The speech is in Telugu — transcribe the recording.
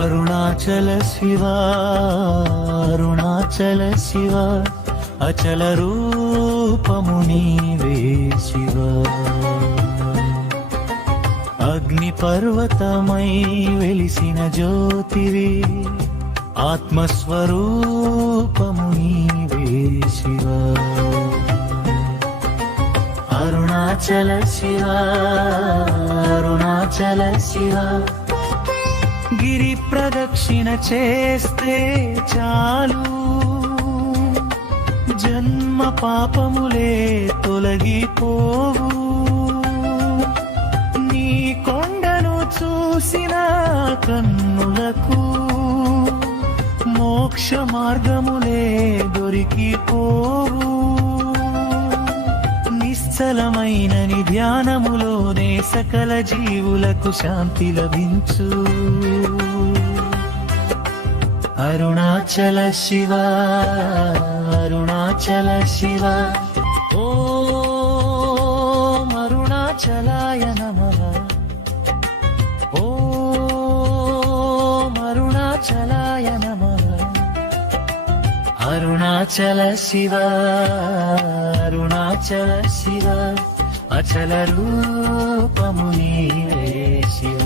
అరుణాచల శివ అరుణాచల శివ అచల రూపము నీవే శివ అగ్ని పర్వతమై వెలిసిన జ్యోతివే ఆత్మస్వరూపము నీవే శివ అరుణాచల శివ అరుణాచల శివ గిరి ప్రదక్షిణ చేస్తే చాలు జన్మ పాపములే తొలగిపోవు నీ కొండను చూసిన కన్నులకు మోక్ష మార్గములే దొరికిపోవు నిశ్చలమైన నీ ధ్యానములోనే సకల జీవులకు శాంతి లభించు అరుణాచల శివ అరుణాచల శివ ఓం అరుణాచలాయ నమః ఓం అరుణాచలాయ నమః అరుణాచల శివ అరుణాచల శివ అచల రూపము నీవే శివ